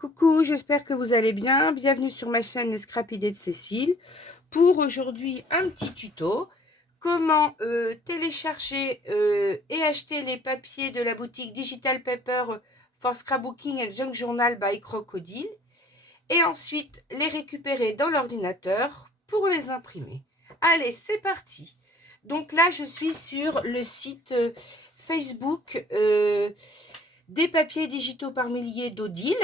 Coucou, j'espère que vous allez bien. Bienvenue sur ma chaîne Les Scrap Idées de Cécile. Pour aujourd'hui, un petit tuto. Comment télécharger et acheter les papiers de la boutique Digital Paper for Scrapbooking and Junk Journal by Crocodile. Et ensuite, les récupérer dans l'ordinateur pour les imprimer. Allez, c'est parti. Donc là, je suis sur le site Facebook des papiers digitaux par milliers d'Odile.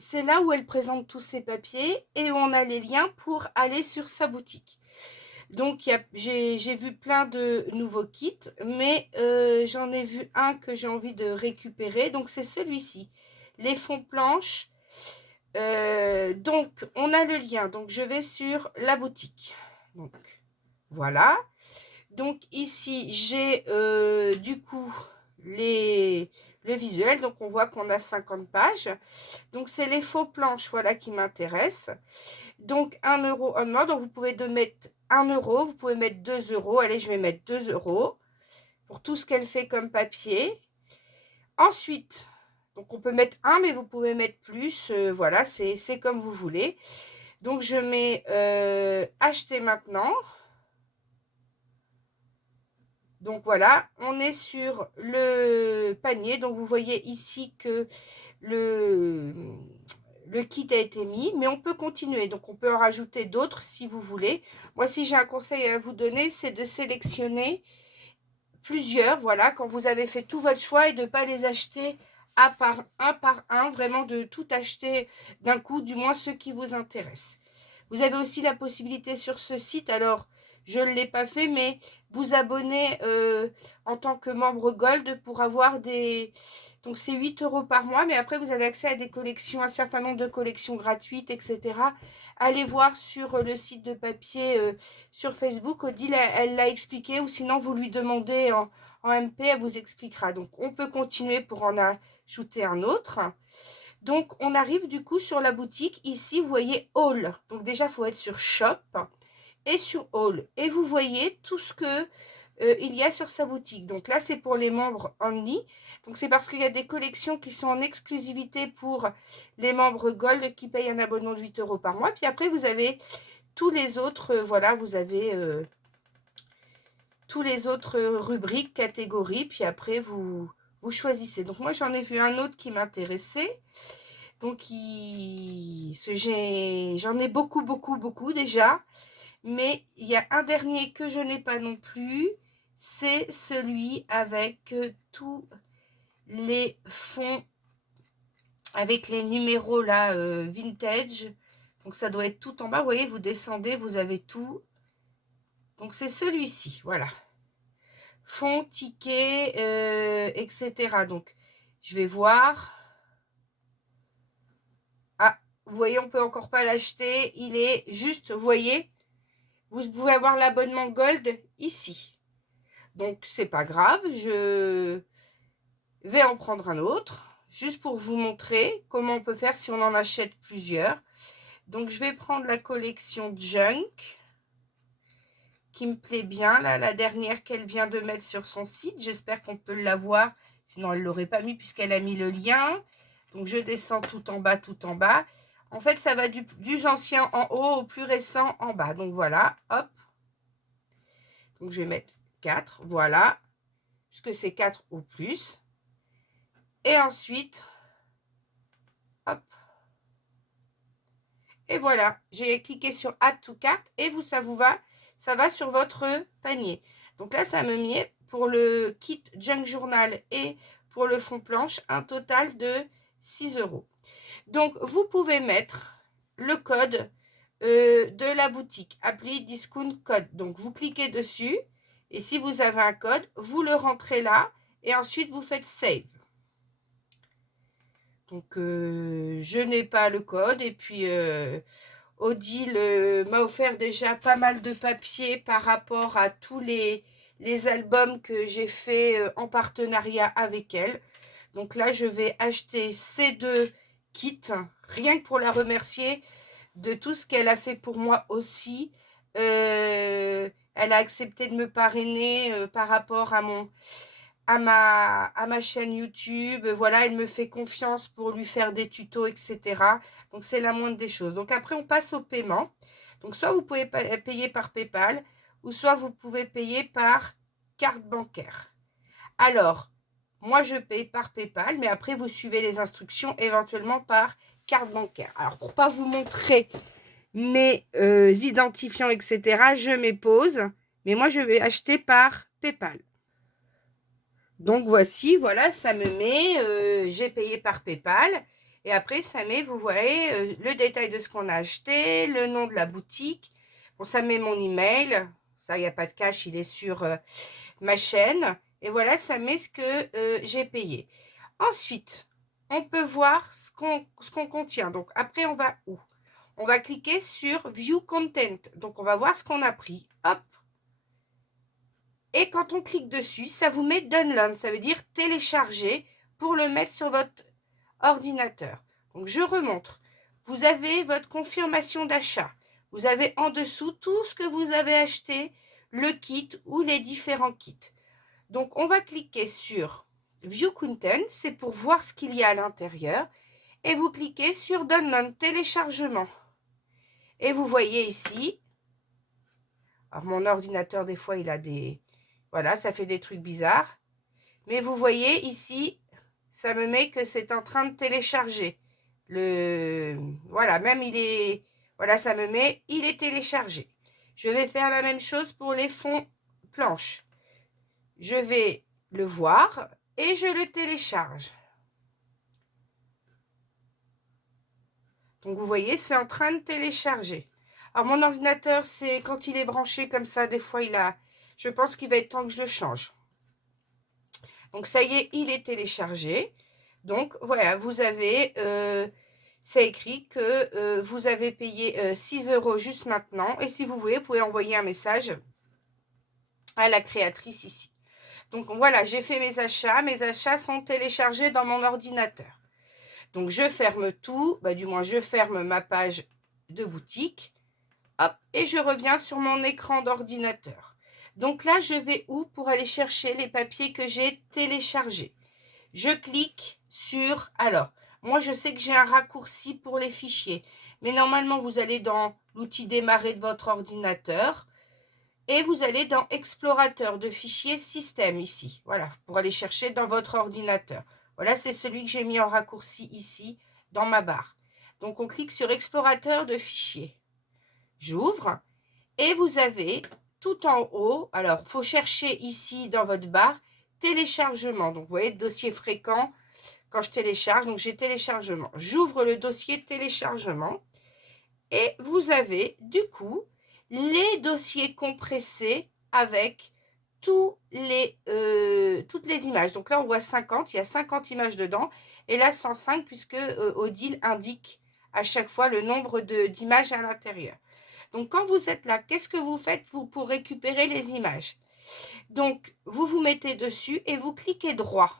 C'est là où elle présente tous ses papiers et on a les liens pour aller sur sa boutique. Donc, j'ai vu plein de nouveaux kits, mais j'en ai vu un que j'ai envie de récupérer. Donc, c'est celui-ci, les fonds planches. Donc, on a le lien. Donc, je vais sur la boutique. Donc, voilà. Donc, ici, j'ai du coup le visuel. Donc, on voit qu'on a 50 pages. Donc, c'est les faux planches, voilà, qui m'intéressent. Donc, 1 euro en or. Donc, vous pouvez mettre 1 euro. Vous pouvez mettre 2 euros. Allez, je vais mettre 2 euros pour tout ce qu'elle fait comme papier. Ensuite, donc on peut mettre 1, mais vous pouvez mettre plus. Voilà, c'est comme vous voulez. Donc, je mets acheter maintenant. Donc voilà, on est sur le panier. Donc vous voyez ici que le kit a été mis, mais on peut continuer. Donc on peut en rajouter d'autres si vous voulez. Moi, si j'ai un conseil à vous donner, c'est de sélectionner plusieurs, voilà, quand vous avez fait tout votre choix et de ne pas les acheter par un, vraiment de tout acheter d'un coup, du moins ceux qui vous intéressent. Vous avez aussi la possibilité sur ce site, alors je ne l'ai pas fait, mais vous abonner en tant que membre Gold pour avoir des... Donc c'est 8 euros par mois, mais après vous avez accès à des collections, un certain nombre de collections gratuites, etc. Allez voir sur le site de papier sur Facebook, Odile, elle l'a expliqué, ou sinon vous lui demandez en MP, elle vous expliquera. Donc on peut continuer pour en ajouter un autre. Donc, on arrive du coup sur la boutique. Ici, vous voyez All. Donc, déjà, il faut être sur Shop et sur All. Et vous voyez tout ce que il y a sur sa boutique. Donc là, c'est pour les membres Only. Donc, c'est parce qu'il y a des collections qui sont en exclusivité pour les membres Gold qui payent un abonnement de 8 euros par mois. Puis après, vous avez tous les autres, voilà, vous avez tous les autres rubriques, catégories. Puis après, vous choisissez. Donc, moi, j'en ai vu un autre qui m'intéressait. Donc, j'en ai beaucoup, beaucoup, beaucoup déjà. Mais il y a un dernier que je n'ai pas non plus. C'est celui avec tous les fonds, avec les numéros là, vintage. Donc, ça doit être tout en bas. Vous voyez, vous descendez, vous avez tout. Donc, c'est celui-ci, voilà. Fonds, tickets, etc. Donc, je vais voir. Ah, vous voyez, on peut encore pas l'acheter. Il est juste, vous voyez, vous pouvez avoir l'abonnement Gold ici. Donc, c'est pas grave. Je vais en prendre un autre. Juste pour vous montrer comment on peut faire si on en achète plusieurs. Donc, je vais prendre la collection Junk, qui me plaît bien. Là, la dernière qu'elle vient de mettre sur son site. J'espère qu'on peut l'avoir. Sinon, elle ne l'aurait pas mis puisqu'elle a mis le lien. Donc, je descends tout en bas, tout en bas. En fait, ça va du ancien en haut au plus récent en bas. Donc, voilà, hop. Donc, je vais mettre 4, voilà. Puisque c'est 4 ou plus. Et ensuite, hop. Et voilà, j'ai cliqué sur Add to Cart et ça va sur votre panier. Donc là, ça me met pour le kit Junk Journal et pour le fond planche un total de 6 euros. Donc, vous pouvez mettre le code de la boutique, appli Discount Code. Donc, vous cliquez dessus et si vous avez un code, vous le rentrez là et ensuite vous faites Save. Donc, je n'ai pas le code et puis Odile m'a offert déjà pas mal de papier par rapport à tous les albums que j'ai fait en partenariat avec elle. Donc là, je vais acheter ces 2 kits, rien que pour la remercier de tout ce qu'elle a fait pour moi aussi. Elle a accepté de me parrainer par rapport à ma chaîne YouTube. Voilà, elle me fait confiance pour lui faire des tutos, etc. Donc, c'est la moindre des choses. Donc, après, on passe au paiement. Donc, soit vous pouvez payer par PayPal, ou soit vous pouvez payer par carte bancaire. Alors, moi, je paye par PayPal, mais après, vous suivez les instructions éventuellement par carte bancaire. Alors, pour ne pas vous montrer mes identifiants, etc., je m'épose. Mais moi, je vais acheter par PayPal. Donc, voici, voilà, ça me met, j'ai payé par PayPal. Et après, ça met, vous voyez, le détail de ce qu'on a acheté, le nom de la boutique. Bon, ça met mon email. Ça, il n'y a pas de cash, il est sur ma chaîne. Et voilà, ça met ce que j'ai payé. Ensuite, on peut voir ce qu'on contient. Donc, après, on va où? On va cliquer sur View Content. Donc, on va voir ce qu'on a pris. Hop. Et quand on clique dessus, ça vous met Download. Ça veut dire télécharger pour le mettre sur votre ordinateur. Donc, je remontre. Vous avez votre confirmation d'achat. Vous avez en dessous tout ce que vous avez acheté, le kit ou les différents kits. Donc, on va cliquer sur View Content. C'est pour voir ce qu'il y a à l'intérieur. Et vous cliquez sur Download, téléchargement. Et vous voyez ici, alors mon ordinateur, des fois, il a des... Voilà, ça fait des trucs bizarres. Mais vous voyez ici, ça me met que c'est en train de télécharger. Voilà, même il est... Voilà, ça me met, il est téléchargé. Je vais faire la même chose pour les fonds planches. Je vais le voir et je le télécharge. Donc, vous voyez, c'est en train de télécharger. Alors, mon ordinateur, c'est quand il est branché comme ça, des fois, il a... Je pense qu'il va être temps que je le change. Donc, ça y est, il est téléchargé. Donc, voilà, vous avez... c'est écrit que vous avez payé 6 € juste maintenant. Et si vous voulez, vous pouvez envoyer un message à la créatrice ici. Donc, voilà, j'ai fait mes achats. Mes achats sont téléchargés dans mon ordinateur. Donc, je ferme tout. Du moins, je ferme ma page de boutique. Hop, et je reviens sur mon écran d'ordinateur. Donc là, je vais où pour aller chercher les papiers que j'ai téléchargés? Je clique sur... Alors, moi, je sais que j'ai un raccourci pour les fichiers. Mais normalement, vous allez dans l'outil démarrer de votre ordinateur. Et vous allez dans explorateur de fichiers système ici. Voilà, pour aller chercher dans votre ordinateur. Voilà, c'est celui que j'ai mis en raccourci ici dans ma barre. Donc, on clique sur explorateur de fichiers. J'ouvre et vous avez tout en haut, alors il faut chercher ici dans votre barre téléchargement. Donc vous voyez dossier fréquent quand je télécharge, donc j'ai téléchargement. J'ouvre le dossier téléchargement et vous avez du coup les dossiers compressés avec toutes les images. Donc là on voit 50, il y a 50 images dedans et là 105 puisque Odile indique à chaque fois le nombre d'images à l'intérieur. Donc, quand vous êtes là, qu'est-ce que vous faites pour récupérer les images? Donc, vous vous mettez dessus et vous cliquez droit.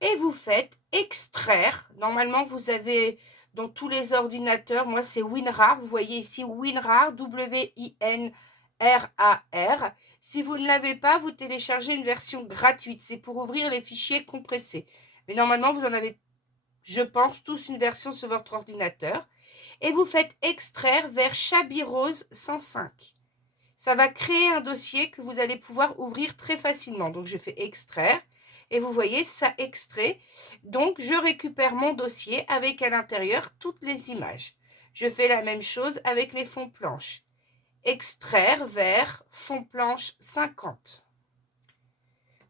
Et vous faites extraire. Normalement, vous avez dans tous les ordinateurs, moi c'est WinRAR. Vous voyez ici WinRAR, W-I-N-R-A-R. Si vous ne l'avez pas, vous téléchargez une version gratuite. C'est pour ouvrir les fichiers compressés. Mais normalement, vous en avez, je pense, tous une version sur votre ordinateur. Et vous faites extraire vers Chabirose 105. Ça va créer un dossier que vous allez pouvoir ouvrir très facilement. Donc, je fais extraire et vous voyez, ça extrait. Donc, je récupère mon dossier avec à l'intérieur toutes les images. Je fais la même chose avec les fonds planches. Extraire vers fond planche 50.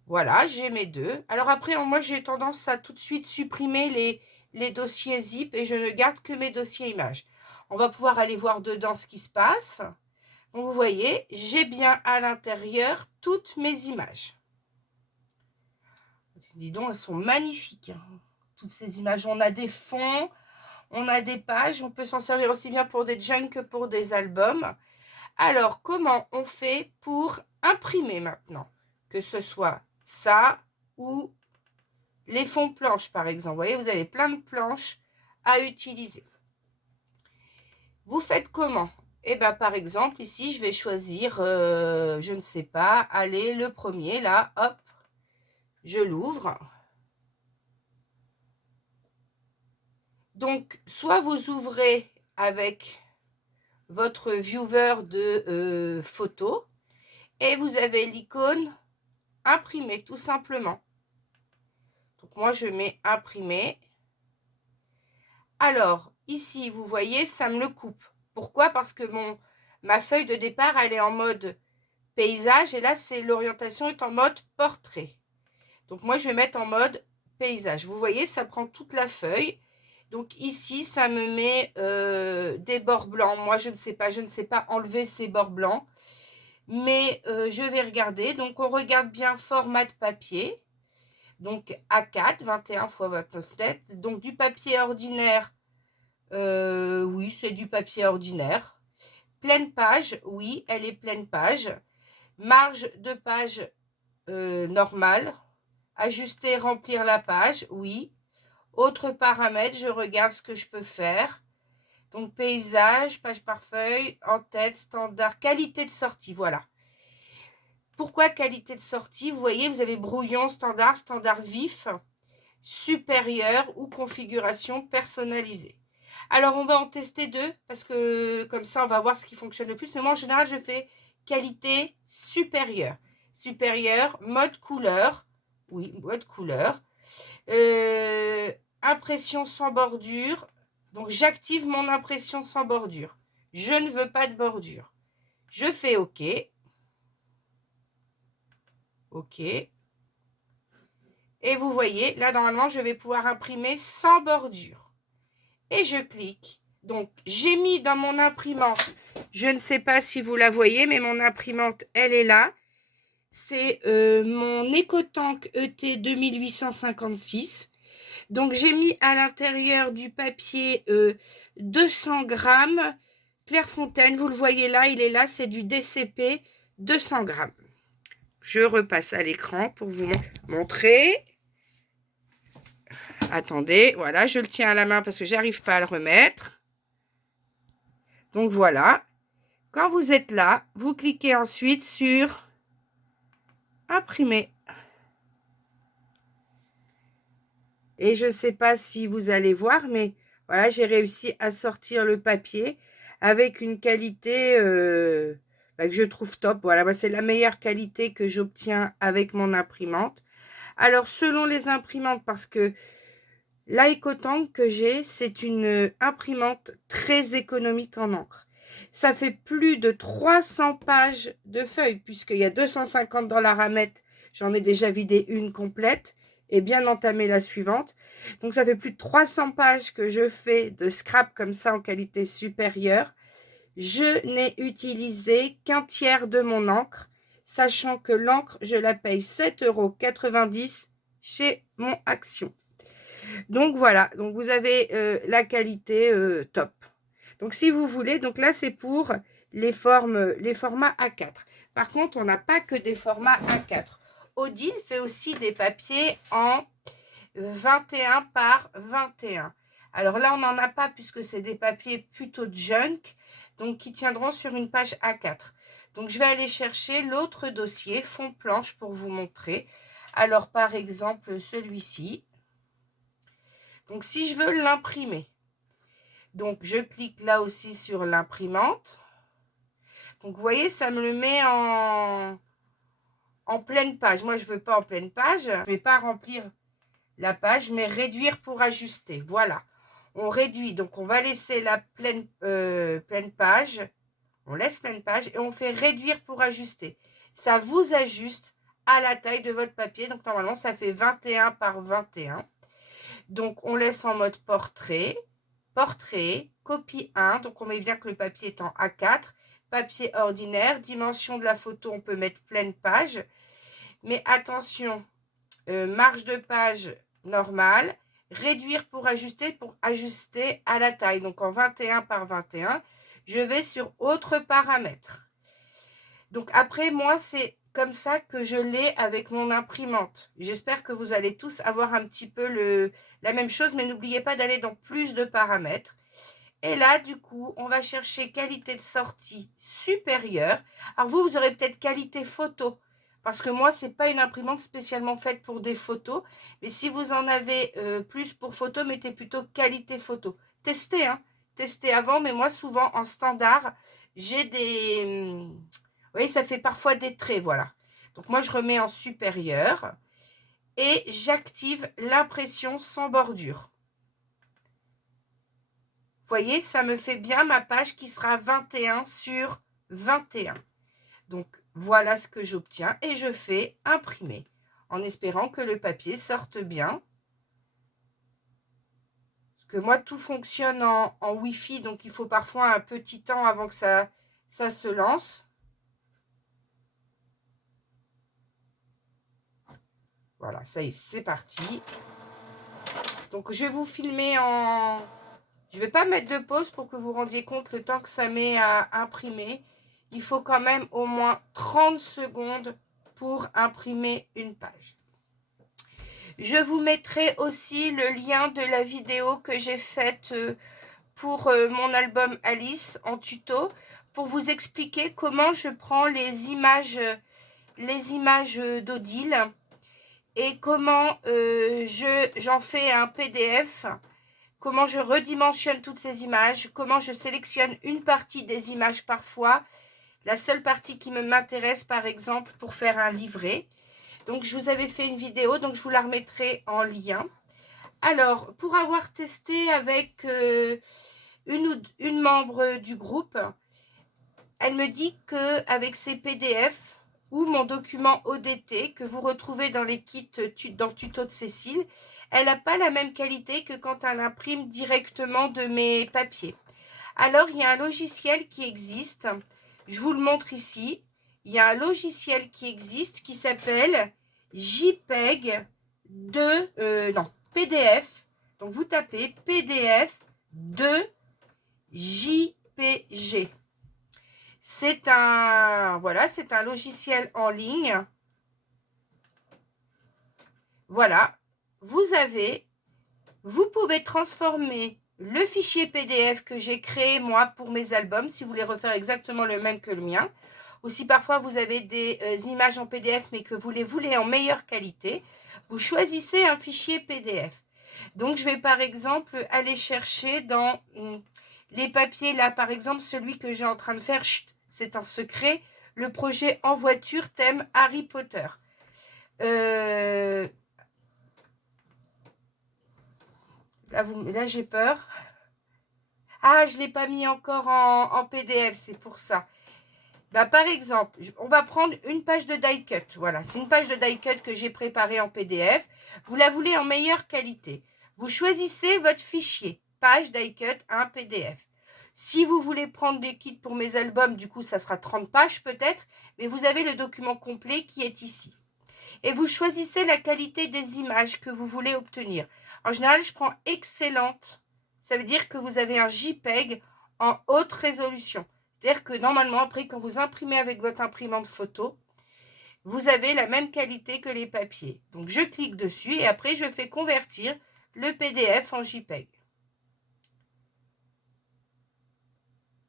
Voilà, j'ai mes deux. Alors après, moi, j'ai tendance à tout de suite supprimer les dossiers zip et je ne garde que mes dossiers images. On va pouvoir aller voir dedans ce qui se passe. Donc, vous voyez, j'ai bien à l'intérieur toutes mes images. Dis donc, elles sont magnifiques. Hein. Toutes ces images. On a des fonds, on a des pages. On peut s'en servir aussi bien pour des junk que pour des albums. Alors, comment on fait pour imprimer maintenant? Que ce soit ça ou les fonds planches, par exemple. Vous voyez, vous avez plein de planches à utiliser. Vous faites comment? Et ben par exemple, ici, je vais choisir, je ne sais pas, allez, le premier, là, hop, je l'ouvre. Donc, soit vous ouvrez avec votre viewer de photos et vous avez l'icône imprimer, tout simplement. Donc, moi, je mets imprimer. Alors, ici, vous voyez, ça me le coupe. Pourquoi? Parce que ma feuille de départ, elle est en mode paysage et là, l'orientation est en mode portrait. Donc, moi, je vais mettre en mode paysage. Vous voyez, ça prend toute la feuille. Donc, ici, ça me met des bords blancs. Moi, je ne sais pas enlever ces bords blancs. Mais je vais regarder. Donc, on regarde bien format de papier. Donc, A4, 21 x 29 lettres. Donc, du papier ordinaire. Oui, c'est du papier ordinaire. Pleine page, oui, elle est pleine page. Marge de page normale. Ajuster, remplir la page, oui. Autres paramètres, je regarde ce que je peux faire. Donc, paysage, page par feuille, en tête, standard, qualité de sortie, voilà. Pourquoi qualité de sortie? Vous voyez, vous avez brouillon, standard, standard vif, supérieur ou configuration personnalisée. Alors, on va en tester deux parce que comme ça, on va voir ce qui fonctionne le plus. Mais moi, en général, je fais qualité supérieure. Supérieure, mode couleur. Oui, mode couleur. Impression sans bordure. Donc, j'active mon impression sans bordure. Je ne veux pas de bordure. Je fais OK. OK. Et vous voyez, là, normalement, je vais pouvoir imprimer sans bordure. Et je clique. Donc, j'ai mis dans mon imprimante, je ne sais pas si vous la voyez, mais mon imprimante, elle est là. C'est mon EcoTank ET 2856. Donc, j'ai mis à l'intérieur du papier 200 grammes. Clairefontaine, vous le voyez là, il est là, c'est du DCP 200 grammes. Je repasse à l'écran pour vous montrer. Attendez, voilà, je le tiens à la main parce que j'arrive pas à le remettre. Donc voilà, quand vous êtes là, vous cliquez ensuite sur imprimer. Et je ne sais pas si vous allez voir, mais voilà, j'ai réussi à sortir le papier avec une qualité que je trouve top. Voilà, c'est la meilleure qualité que j'obtiens avec mon imprimante. Alors, selon les imprimantes, parce que la EcoTank que j'ai, c'est une imprimante très économique en encre. Ça fait plus de 300 pages de feuilles, puisqu'il y a 250 dans la ramette. J'en ai déjà vidé une complète et bien entamé la suivante. Donc, ça fait plus de 300 pages que je fais de scrap comme ça en qualité supérieure. Je n'ai utilisé qu'un tiers de mon encre, sachant que l'encre, je la paye 7,90 € chez mon Action. Donc, voilà. Donc, vous avez la qualité top. Donc, si vous voulez, donc là, c'est pour les formats A4. Par contre, on n'a pas que des formats A4. Odile fait aussi des papiers en 21 par 21. Alors là, on n'en a pas puisque c'est des papiers plutôt junk, donc qui tiendront sur une page A4. Donc, je vais aller chercher l'autre dossier, fond planche, pour vous montrer. Alors, par exemple, celui-ci. Donc, si je veux l'imprimer, donc je clique là aussi sur l'imprimante. Donc, vous voyez, ça me le met en pleine page. Moi, je ne veux pas en pleine page. Je ne vais pas remplir la page, mais réduire pour ajuster. Voilà. On réduit. Donc, on va laisser la pleine page. On laisse pleine page et on fait réduire pour ajuster. Ça vous ajuste à la taille de votre papier. Donc, normalement, ça fait 21 par 21. Donc, on laisse en mode portrait. Portrait, copie 1. Donc, on met bien que le papier est en A4. Papier ordinaire. Dimension de la photo, on peut mettre pleine page. Mais attention, marge de page normale. Réduire pour ajuster à la taille. Donc, en 21 par 21. Je vais sur autres paramètres. Donc, après, moi, c'est comme ça que je l'ai avec mon imprimante. J'espère que vous allez tous avoir un petit peu la même chose, mais n'oubliez pas d'aller dans plus de paramètres. Et là, du coup, on va chercher qualité de sortie supérieure. Alors vous aurez peut-être qualité photo. Parce que moi, c'est pas une imprimante spécialement faite pour des photos. Mais si vous en avez plus pour photo, mettez plutôt qualité photo. Testez, hein. Testez avant. Mais moi, souvent, en standard, j'ai des... Vous voyez, ça fait parfois des traits, voilà. Donc moi, je remets en supérieur. Et j'active l'impression sans bordure. Vous voyez, ça me fait bien ma page qui sera 21 sur 21. Donc, voilà ce que j'obtiens et je fais imprimer en espérant que le papier sorte bien. Parce que moi, tout fonctionne en Wi-Fi, donc il faut parfois un petit temps avant que ça se lance. Voilà, ça y est, c'est parti. Donc, je vais vous filmer en... Je ne vais pas mettre de pause pour que vous rendiez compte le temps que ça met à imprimer. Il faut quand même au moins 30 secondes pour imprimer une page. Je vous mettrai aussi le lien de la vidéo que j'ai faite pour mon album Alice en tuto pour vous expliquer comment je prends les images d'Odile et comment j'en fais un PDF. Comment je redimensionne toutes ces images, comment je sélectionne une partie des images parfois, la seule partie qui m'intéresse par exemple pour faire un livret. Donc je vous avais fait une vidéo, donc je vous la remettrai en lien. Alors, pour avoir testé avec une membre du groupe, elle me dit qu'avec ces PDF ou mon document ODT que vous retrouvez dans les kits dans Tuto de Cécile, elle n'a pas la même qualité que quand elle imprime directement de mes papiers. Alors, il y a un logiciel qui existe, je vous le montre ici. Il y a un logiciel qui existe qui s'appelle JPEG PDF. Donc, vous tapez PDF de JPG. C'est un logiciel en ligne. Voilà, vous pouvez transformer le fichier PDF que j'ai créé moi pour mes albums, si vous voulez refaire exactement le même que le mien. Ou si parfois vous avez des images en PDF mais que vous les voulez en meilleure qualité, vous choisissez un fichier PDF. Donc je vais par exemple aller chercher dans les papiers, là par exemple celui que j'ai en train de faire, c'est un secret, le projet En voiture thème Harry Potter. Là j'ai peur. Ah, je ne l'ai pas mis encore en PDF, c'est pour ça. Bah, par exemple, on va prendre une page de die cut. Voilà, c'est une page de die cut que j'ai préparée en PDF. Vous la voulez en meilleure qualité. Vous choisissez votre fichier, page die cut, un PDF. Si vous voulez prendre des kits pour mes albums, du coup, ça sera 30 pages peut-être, mais vous avez le document complet qui est ici. Et vous choisissez la qualité des images que vous voulez obtenir. En général, je prends excellente. Ça veut dire que vous avez un JPEG en haute résolution. C'est-à-dire que normalement, après, quand vous imprimez avec votre imprimante photo, vous avez la même qualité que les papiers. Donc, je clique dessus et après, je fais convertir le PDF en JPEG.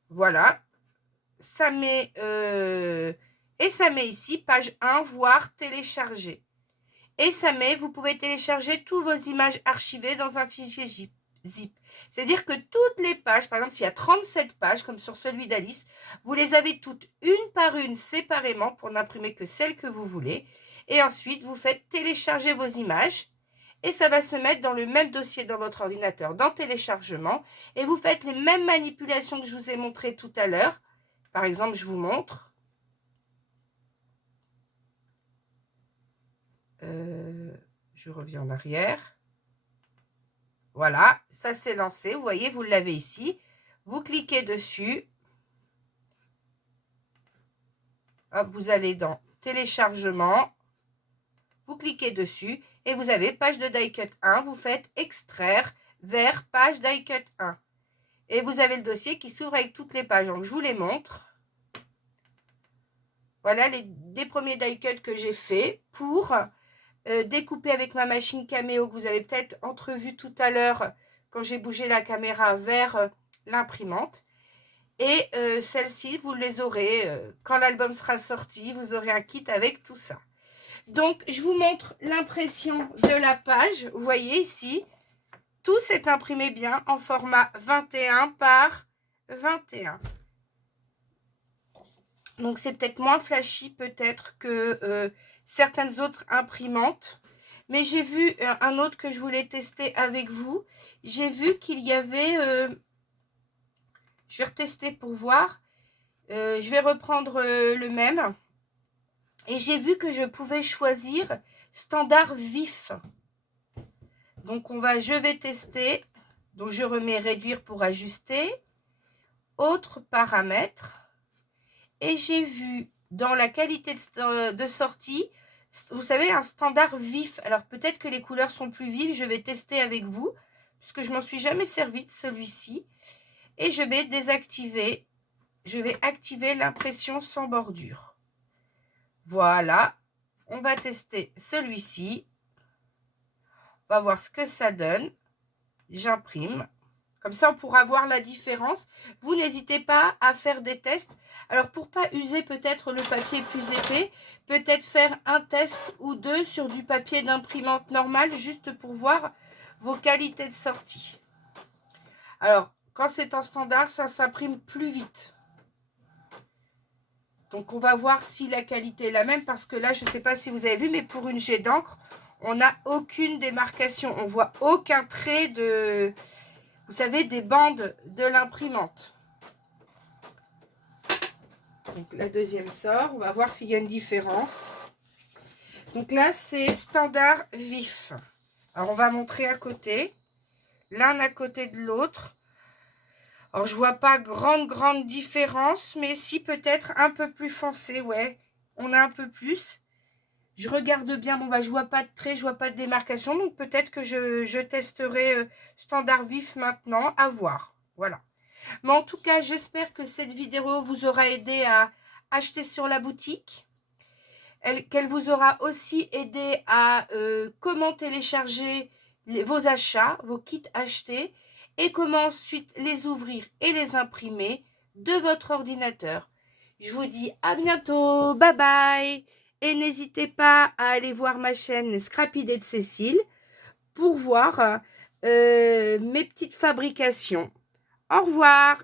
Voilà. Ça met, et ça met ici page 1, voire télécharger. Et ça met, vous pouvez télécharger toutes vos images archivées dans un fichier zip. C'est-à-dire que toutes les pages, par exemple, s'il y a 37 pages, comme sur celui d'Alice, vous les avez toutes une par une séparément pour n'imprimer que celles que vous voulez. Et ensuite, vous faites télécharger vos images. Et ça va se mettre dans le même dossier dans votre ordinateur, dans téléchargement. Et vous faites les mêmes manipulations que je vous ai montrées tout à l'heure. Par exemple, je vous montre. Je reviens en arrière. Voilà, ça s'est lancé. Vous voyez, vous l'avez ici. Vous cliquez dessus. Hop, vous allez dans téléchargement. Vous cliquez dessus et vous avez page de die cut 1. Vous faites extraire vers page die cut 1. Et vous avez le dossier qui s'ouvre avec toutes les pages. Donc, je vous les montre. Voilà des premiers die cut que j'ai fait pour découper avec ma machine Cameo que vous avez peut-être entrevu tout à l'heure quand j'ai bougé la caméra vers l'imprimante. Et celles-ci, vous les aurez quand l'album sera sorti. Vous aurez un kit avec tout ça. Donc, je vous montre l'impression de la page. Vous voyez ici, tout s'est imprimé bien en format 21 par 21. Donc, c'est peut-être moins flashy peut-être que certaines autres imprimantes. Mais j'ai vu un autre que je voulais tester avec vous. J'ai vu qu'il y avait... je vais retester pour voir. Je vais reprendre le même. Et j'ai vu que je pouvais choisir standard vif. Donc, je vais tester. Donc, je remets réduire pour ajuster. Autres paramètres. Et j'ai vu dans la qualité de sortie, vous savez, un standard vif. Alors, peut-être que les couleurs sont plus vives. Je vais tester avec vous, puisque je ne m'en suis jamais servi de celui-ci. Et je vais désactiver. Je vais activer l'impression sans bordure. Voilà. On va tester celui-ci. On va voir ce que ça donne. J'imprime. Comme ça, on pourra voir la différence. Vous n'hésitez pas à faire des tests. Alors, pour pas user peut-être le papier plus épais, peut-être faire un test ou deux sur du papier d'imprimante normale, juste pour voir vos qualités de sortie. Alors, quand c'est en standard, ça s'imprime plus vite. Donc, on va voir si la qualité est la même, parce que là, je ne sais pas si vous avez vu, mais pour une jet d'encre, on n'a aucune démarcation. On voit aucun trait de... Vous savez, des bandes de l'imprimante. Donc, la deuxième sort. On va voir s'il y a une différence. Donc là, c'est standard vif. Alors, on va montrer à côté. L'un à côté de l'autre. Alors, je vois pas grande différence. Mais si, peut-être un peu plus foncé. Ouais, on a un peu plus. Je regarde bien. Bon, bah, je vois pas de trait, je vois pas de démarcation. Donc, peut-être que je testerai standard vif maintenant. À voir. Voilà. Mais en tout cas, j'espère que cette vidéo vous aura aidé à acheter sur la boutique. Qu'elle vous aura aussi aidé à comment télécharger vos achats, vos kits achetés. Et comment ensuite les ouvrir et les imprimer de votre ordinateur. Je vous dis à bientôt. Bye bye. Et n'hésitez pas à aller voir ma chaîne Scrappy Day de Cécile pour voir mes petites fabrications. Au revoir.